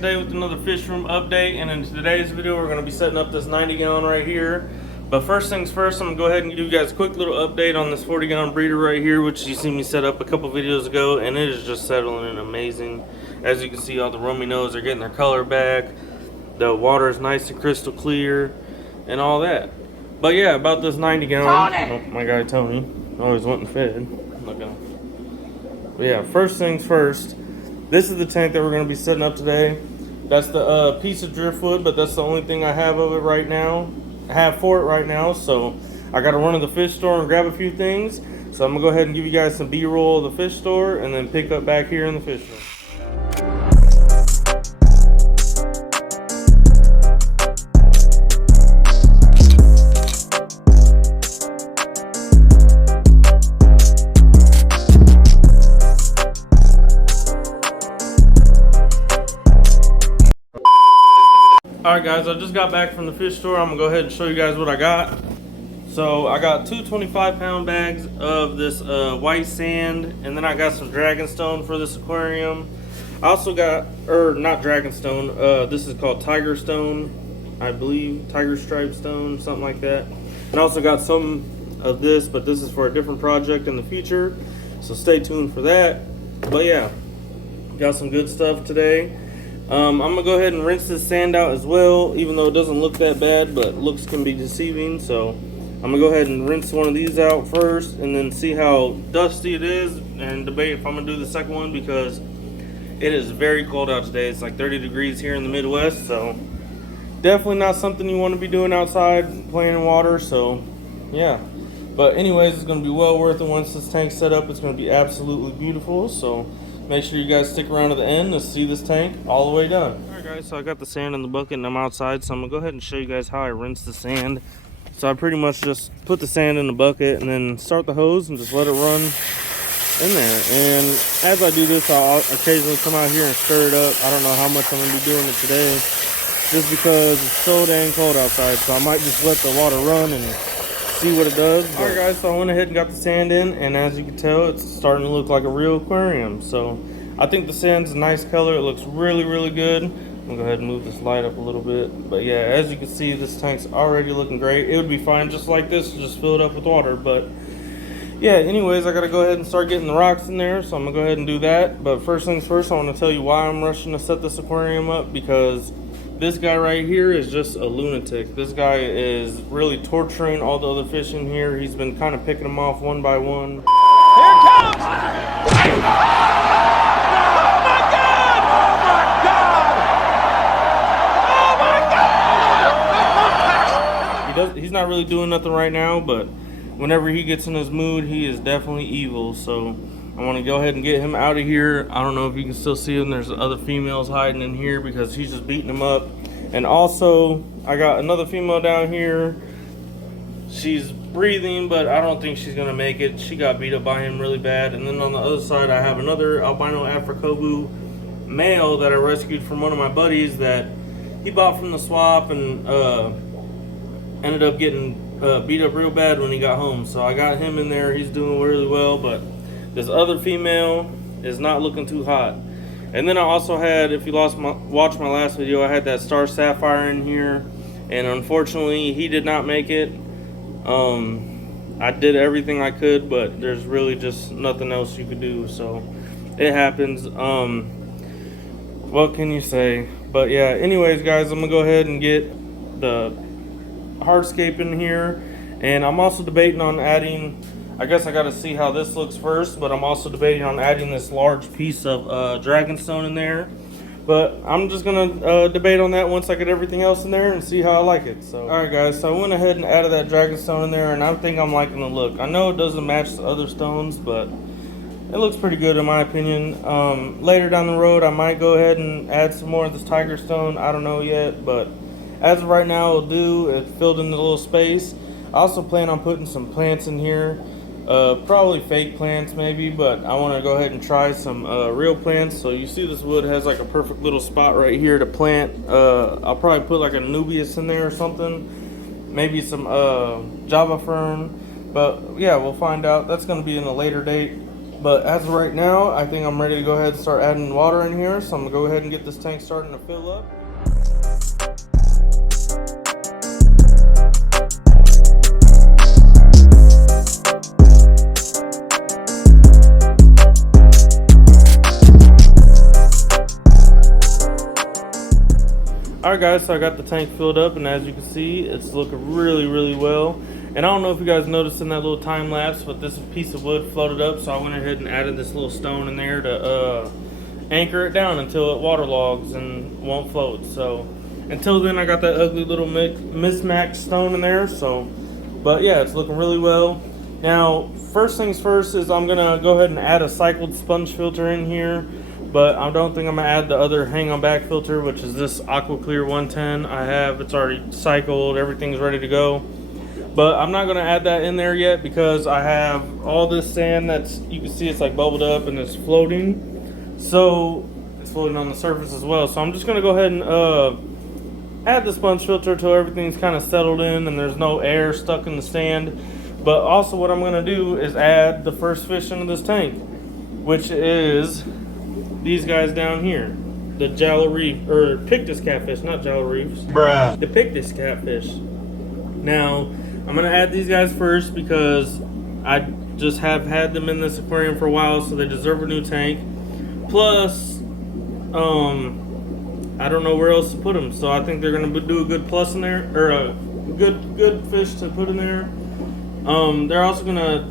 today with another fish room update, and in today's video we're going to be setting up this 90 gallon right here. But first things first, I'm going to go ahead and give you guys a quick little update on this 40 gallon breeder right here, which you see me set up a couple videos ago, and it is just settling in amazing. As you can see, all the romy nose are getting their color back, the water is nice and crystal clear and all that. But yeah, about this 90 gallon, oh, my guy Tony always wanting fed. Look at him. But yeah, first things first, this is the tank that we're going to be setting up today. That's the piece of driftwood, but that's the only thing I have of it right now. So I got to run to the fish store and grab a few things. So I'm going to go ahead and give you guys some B-roll of the fish store and then pick up back here in the fish room. Alright guys, I just got back from the fish store. I'm going to go ahead and show you guys what I got. So I got two 25-pound bags of this white sand, and then I got some dragonstone for this aquarium. I also got, not dragonstone, this is called tiger stone, I believe, tiger stripe stone, something like that. And I also got some of this, but this is for a different project in the future, so stay tuned for that. But yeah, got some good stuff today. I'm gonna go ahead and rinse this sand out as well, even though it doesn't look that bad, but looks can be deceiving. So I'm gonna go ahead and rinse one of these out first and then see how dusty it is and debate if I'm gonna do the second one, because it is very cold out today. It's like 30 degrees here in the Midwest, so definitely not something you want to be doing outside playing in water. So yeah, but anyways, it's gonna be well worth it once this tank's set up. It's gonna be absolutely beautiful, so make sure you guys stick around to the end to see this tank all the way done. Alright guys, so I got the sand in the bucket and I'm outside, so I'm gonna go ahead and show you guys how I rinse the sand. So I pretty much just put the sand in the bucket and then start the hose and just let it run in there. And as I do this, I'll occasionally come out here and stir it up. I don't know how much I'm gonna be doing it today, just because it's so dang cold outside. So I might just let the water run and see what it does. Alright guys, so I went ahead and got the sand in, and as you can tell, it's starting to look like a real aquarium. So I think the sand's a nice color. It looks really, really good. I'm gonna go ahead and move this light up a little bit. But yeah, as you can see, this tank's already looking great. It would be fine just like this, just fill it up with water. But yeah, anyways, I gotta go ahead and start getting the rocks in there, so I'm gonna go ahead and do that. But first things first, I want to tell you why I'm rushing to set this aquarium up, because this guy right here is just a lunatic. This guy is really torturing all the other fish in here. He's been kind of picking them off one by one. Here it comes! Oh my God! Oh my God! Oh my God! He's not really doing nothing right now, but whenever he gets in his mood, he is definitely evil. So I want to go ahead and get him out of here. I don't know if you can still see him. There's other females hiding in here because he's just beating them up. And also, I got another female down here. She's breathing, but I don't think she's going to make it. She got beat up by him really bad. And then on the other side, I have another albino Africobu male that I rescued from one of my buddies that he bought from the swap and ended up getting beat up real bad when he got home. So I got him in there. He's doing really well, but this other female is not looking too hot. And then I also had, if you watched my last video, I had that star sapphire in here, and unfortunately he did not make it. I did everything I could, but there's really just nothing else you could do, so it happens. What can you say? But yeah, anyways guys, I'm gonna go ahead and get the Hardscape in here, and I'm also debating on adding, I guess I gotta see how this looks first, but I'm also debating on adding this large piece of dragonstone in there. But I'm just gonna debate on that once I get everything else in there and see how I like it. So alright guys, so I went ahead and added that dragonstone in there, and I think I'm liking the look. I know it doesn't match the other stones, but it looks pretty good in my opinion. Later down the road, I might go ahead and add some more of this tiger stone. I don't know yet, but as of right now, it'll do. It filled in the little space. I also plan on putting some plants in here. Probably fake plants maybe, but I want to go ahead and try some real plants. So you see this wood has like a perfect little spot right here to plant. I'll probably put like a Nubius in there or something, maybe some Java fern, but yeah, we'll find out. That's going to be in a later date. But as of right now, I think I'm ready to go ahead and start adding water in here. So I'm gonna go ahead and get this tank starting to fill up. Alright guys, so I got the tank filled up, and as you can see, it's looking really well. And I don't know if you guys noticed in that little time lapse, but this piece of wood floated up, so I went ahead and added this little stone in there to anchor it down until it waterlogs and won't float. So until then, I got that ugly little mismatched stone in there. So, but yeah, it's looking really well. Now, first things first is I'm gonna go ahead and add a cycled sponge filter in here. But I don't think I'm gonna add the other hang on back filter, which is this Aqua Clear 110 I have. It's already cycled, everything's ready to go. But I'm not gonna add that in there yet because I have all this sand that's, you can see it's like bubbled up and it's floating. So it's floating on the surface as well. So I'm just gonna go ahead and add the sponge filter till everything's kind of settled in and there's no air stuck in the sand. But also what I'm gonna do is add the first fish into this tank, which is these guys down here, the Jallow Reef, or Pictus catfish, not Jallow Reefs. Bruh. The Pictus catfish. Now, I'm gonna add these guys first because I just have had them in this aquarium for a while, so they deserve a new tank. Plus, I don't know where else to put them, so I think they're gonna do a good plus in there, or a good fish to put in there. They're also gonna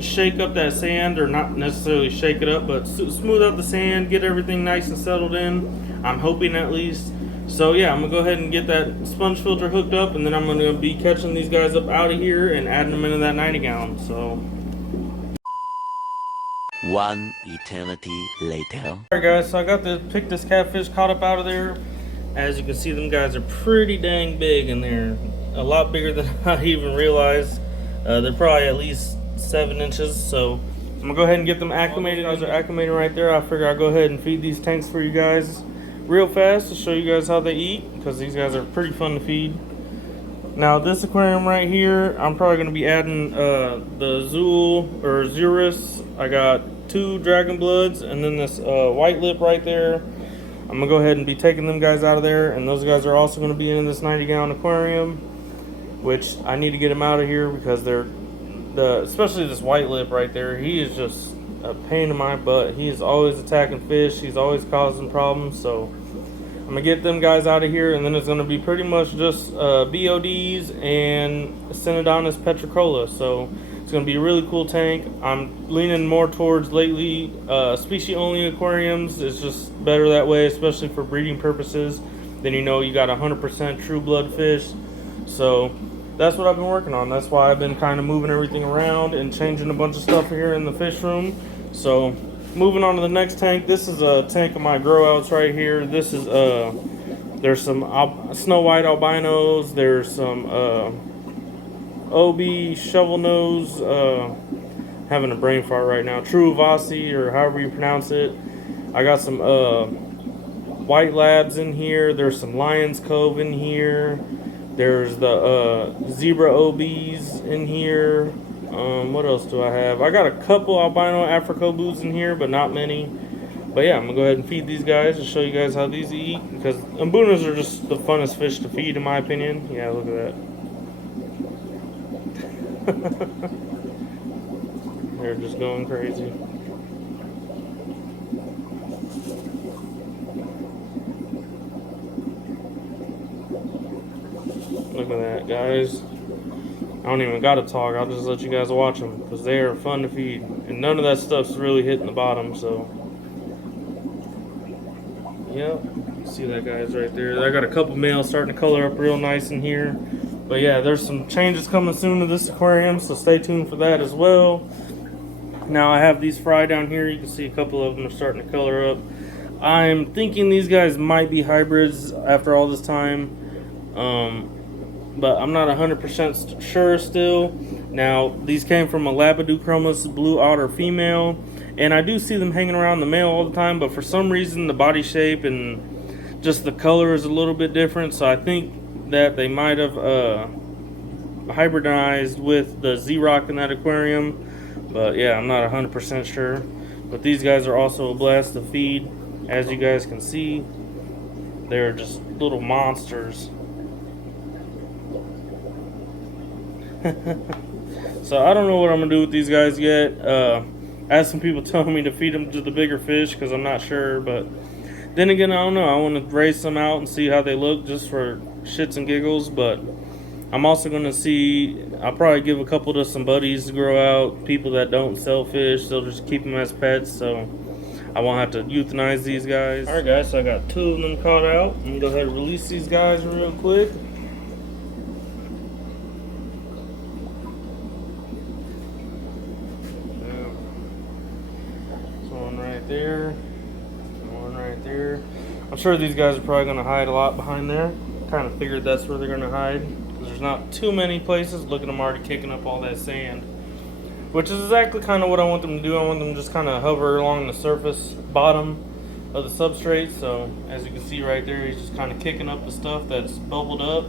shake up that sand, or not necessarily shake it up, but smooth out the sand, get everything nice and settled in. I'm hoping at least. So yeah, I'm gonna go ahead and get that sponge filter hooked up, and then I'm gonna be catching these guys up out of here and adding them into that 90 gallon. So one eternity later. Alright guys, so I got the Pictus catfish caught up out of there. As you can see, them guys are pretty dang big, and they're a lot bigger than I even realized. They're probably at least 7 inches, so I'm gonna go ahead and get them acclimated. Those guys are acclimated right there. I figure I'll go ahead and feed these tanks for you guys real fast to show you guys how they eat, because these guys are pretty fun to feed. Now this aquarium right here, I'm probably gonna be adding the Zool or Zurus. I got 2 Dragon Bloods and then this white lip right there. I'm gonna go ahead and be taking them guys out of there, and those guys are also gonna be in this 90 gallon aquarium, which I need to get them out of here because they're especially this white lip right there. He is just a pain in my butt. He is always attacking fish. He's always causing problems. So I'm gonna get them guys out of here, and then it's gonna be pretty much just BODs and Synodontis petricola. So it's gonna be a really cool tank. I'm leaning more towards lately species only aquariums. It's just better that way, especially for breeding purposes. Then you know you got 100% true blood fish. So that's what I've been working on. That's why I've been kind of moving everything around and changing a bunch of stuff here in the fish room. So moving on to the next tank. This is a tank of my grow outs right here. This is there's some snow white albinos. There's some OB shovel nose. Having a brain fart right now. True Vasi, or however you pronounce it. I got some white labs in here. There's some Lion's Cove in here. There's the zebra OBs in here. What else do I have? I got a couple albino Africobus in here, but not many. But yeah, I'm gonna go ahead and feed these guys and show you guys how these eat, because mbunas are just the funnest fish to feed in my opinion. Yeah, look at that. They're just going crazy. Look at that, guys. I don't even gotta talk. I'll just let you guys watch them, because they are fun to feed, and none of that stuff's really hitting the bottom. So yep, see that guys right there. I got a couple males starting to color up real nice in here. But yeah, there's some changes coming soon to this aquarium, so stay tuned for that as well. Now I have these fry down here. You can see a couple of them are starting to color up. I'm thinking these guys might be hybrids after all this time. But I'm not 100% sure still. Now, these came from a Labradochromis blue otter female, and I do see them hanging around the male all the time, but for some reason the body shape and just the color is a little bit different, so I think that they might have hybridized with the Z-Rock in that aquarium. But yeah, I'm not 100% sure. But these guys are also a blast to feed. As you guys can see, they're just little monsters. So I don't know what I'm gonna do with these guys yet. I had some people telling me to feed them to the bigger fish because I'm not sure, but then again, I don't know. I want to race some out and see how they look just for shits and giggles. But I'm also gonna see. I'll probably give a couple to some buddies to grow out. People that don't sell fish, they'll just keep them as pets. So I won't have to euthanize these guys. All right, guys. So I got 2 of them caught out. I'm gonna go ahead and release these guys real quick. There, one right there. I'm sure these guys are probably going to hide a lot behind there. Kind of figured that's where they're going to hide because there's not too many places. Look at them already kicking up all that sand, which is exactly kind of what I want them to do. I want them to just kind of hover along the surface bottom of the substrate. So as you can see right there, he's just kind of kicking up the stuff that's bubbled up,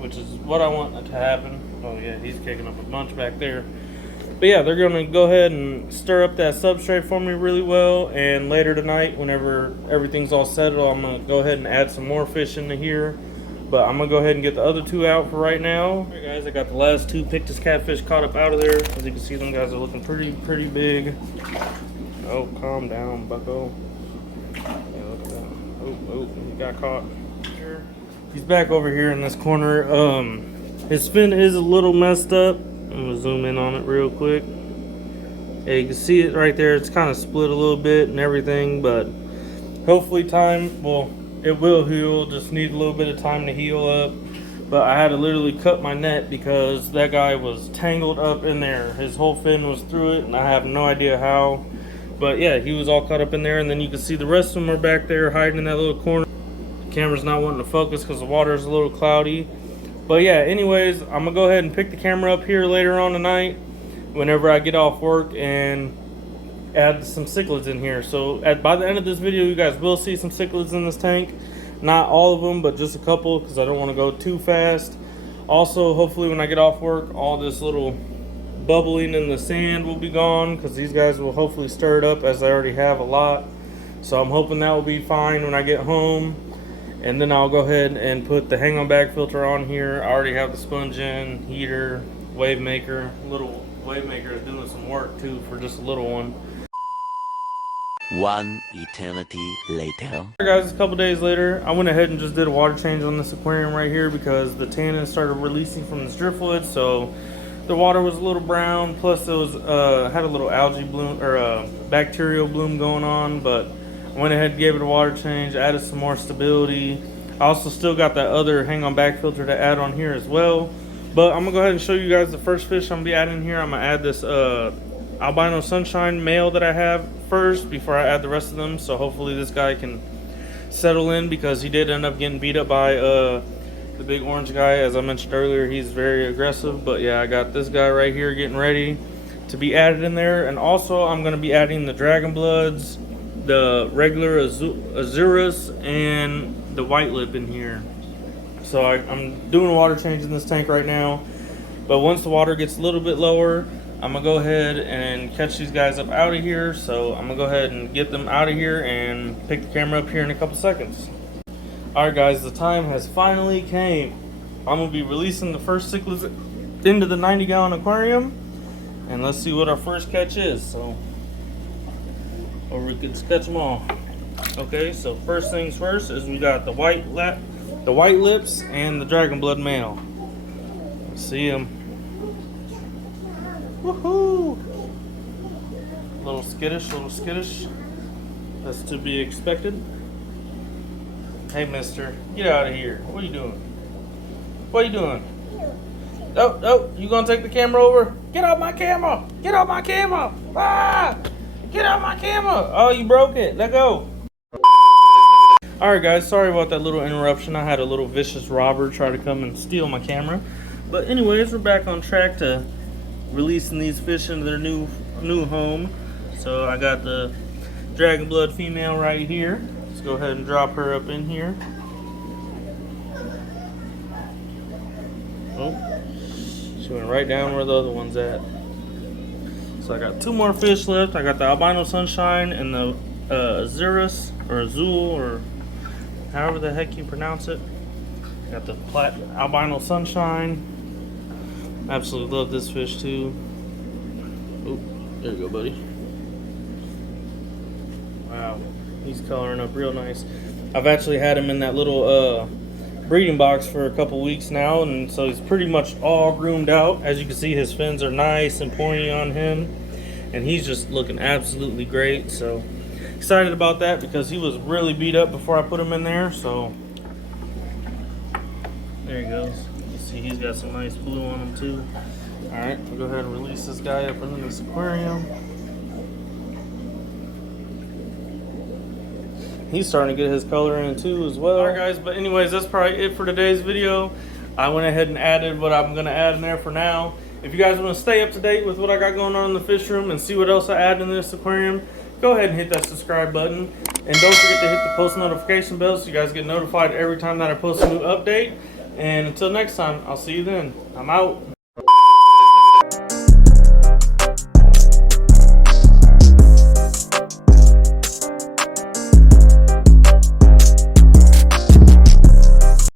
which is what I want to happen. Oh yeah, he's kicking up a bunch back there. But yeah, they're going to go ahead and stir up that substrate for me really well. And later tonight, whenever everything's all settled, I'm going to go ahead and add some more fish into here. But I'm going to go ahead and get the other 2 out for right now. All right, guys, I got the last 2 Pictus catfish caught up out of there. As you can see, them guys are looking pretty big. Oh, calm down, bucko. Yeah, look at that. Oh, he got caught. He's back over here in this corner. His fin is a little messed up. I'm gonna zoom in on it real quick. Yeah, you can see it right there. It's kind of split a little bit and everything, but hopefully it will heal. Just need a little bit of time to heal up. But I had to literally cut my net because that guy was tangled up in there. His whole fin was through it, and I have no idea how. But yeah, he was all caught up in there, and then you can see the rest of them are back there hiding in that little corner. The camera's not wanting to focus because the water is a little cloudy. But yeah, anyways, I'm going to go ahead and pick the camera up here later on tonight whenever I get off work and add some cichlids in here. So by the end of this video, you guys will see some cichlids in this tank. Not all of them, but just a couple because I don't want to go too fast. Also, hopefully when I get off work, all this little bubbling in the sand will be gone because these guys will hopefully stir it up as I already have a lot. So I'm hoping that will be fine when I get home. And then I'll go ahead and put the hang on bag filter on here. I already have the sponge in, heater, wave maker. Little wave maker is doing some work too for just a little one. 1 eternity later. Alright guys, a couple days later, I went ahead and just did a water change on this aquarium right here because the tannin started releasing from this driftwood, so the water was a little brown, plus it was had a little algae bloom or bacterial bloom going on. But I went ahead and gave it a water change, added some more stability. I also still got that other hang on back filter to add on here as well. But I'm gonna go ahead and show you guys the first fish I'm gonna be adding here. I'm gonna add this albino sunshine male that I have first before I add the rest of them. So hopefully this guy can settle in because he did end up getting beat up by the big orange guy. As I mentioned earlier, he's very aggressive. But yeah, I got this guy right here getting ready to be added in there. And also I'm gonna be adding the dragon bloods, the regular Azuras, and the white lip in here. So I'm doing a water change in this tank right now. But once the water gets a little bit lower, I'm gonna go ahead and catch these guys up out of here. So I'm gonna go ahead and get them out of here and pick the camera up here in a couple seconds. Alright guys, the time has finally came. I'm gonna be releasing the first cichlids into the 90-gallon aquarium. And let's see what our first catch is. So, or we can catch them all. Okay, so first things first is we got the white lips and the dragon blood male. Let's see them. Woohoo! Little skittish. That's to be expected. Hey, mister, get out of here. What are you doing? What are you doing? Oh, you gonna take the camera over? Get off my camera! Get off my camera! Ah! Get off my camera! Oh, you broke it. Let go. Alright guys, sorry about that little interruption. I had a little vicious robber try to come and steal my camera. But anyways, we're back on track to releasing these fish into their new home. So I got the dragon blood female right here. Let's go ahead and drop her up in here. Oh, she went right down where the other one's at. So I got 2 more fish left. I got the albino sunshine and the Azurus or Azul or however the heck you pronounce it. Got the albino sunshine. Absolutely love this fish too. Oh, there you go, buddy. Wow, he's coloring up real nice. I've actually had him in that little breeding box for a couple weeks now, and so he's pretty much all groomed out. As you can see, his fins are nice and pointy on him, and he's just looking absolutely great. So excited about that because he was really beat up before I put him in there. So there he goes. You see he's got some nice blue on him too. All right, we'll go ahead and release this guy up into this aquarium. He's starting to get his color in too as well. Alright guys, but anyways, that's probably it for today's video. I went ahead and added what I'm going to add in there for now. If you guys want to stay up to date with what I got going on in the fish room and see what else I add in this aquarium, go ahead and hit that subscribe button. And don't forget to hit the post notification bell so you guys get notified every time that I post a new update. And until next time, I'll see you then. I'm out.